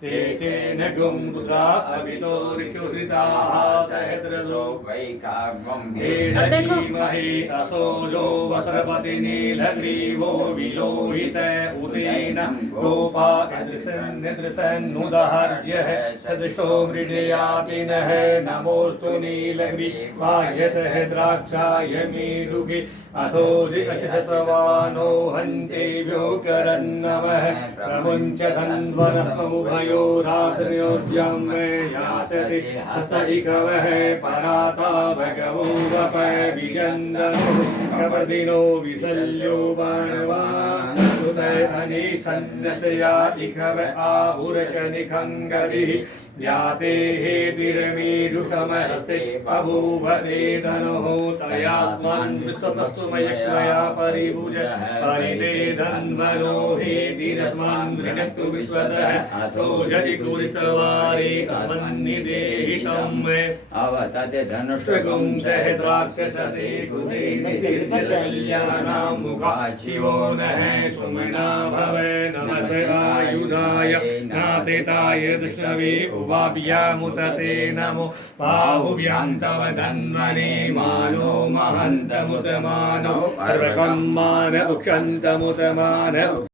Chechen गुंपुत्रा अभितो ऋक्षुधृताः सहस्रजो वैकाग्मं धीमहि असोजो वसरपति नीलग्रीवो विलोहित उतेन गोपा निदृशन्नुदहर्ज्यः सदृशो मृडयाति नः नमोऽस्तु नीलग्रीवाय सहद्राक्षाय मीडुगे अथो जिगशसवानो हन्तेभ्यो करन्नमः प्रमुञ्च धन्वनसमुभयोरात्र्योज्यं मे यासति हस्तैकवः पराता भगवो वप विजन्दनो प्रपदिनो विसल्यो बाणवान् उदय अनिसन्नसया इकव आहुरशनिखङ्गरिः याते हेतिरमीरुषमहस्ते बभूवते धनुः तयास्मान् विश्वतस्तु मयक्ष्मया परिभुज परिते धन्वनो हेतिरस्मान् मृणक्तु विश्वतः अथो जयकुलितवारे अस्मन्निदेहितं मे अवतते धनुष्टगुं सहद्राक्षसते कुते निसिद्धशल्यानां मुखा शिवो नः सुमना भव नमः आयुधाय नातेताय दृष्णवे उवाभ्यामुतते नमो बाहुभ्यां तव धन्वने मानो महन्तमुतमानो पर्वकं मान उक्षन्तमुतमान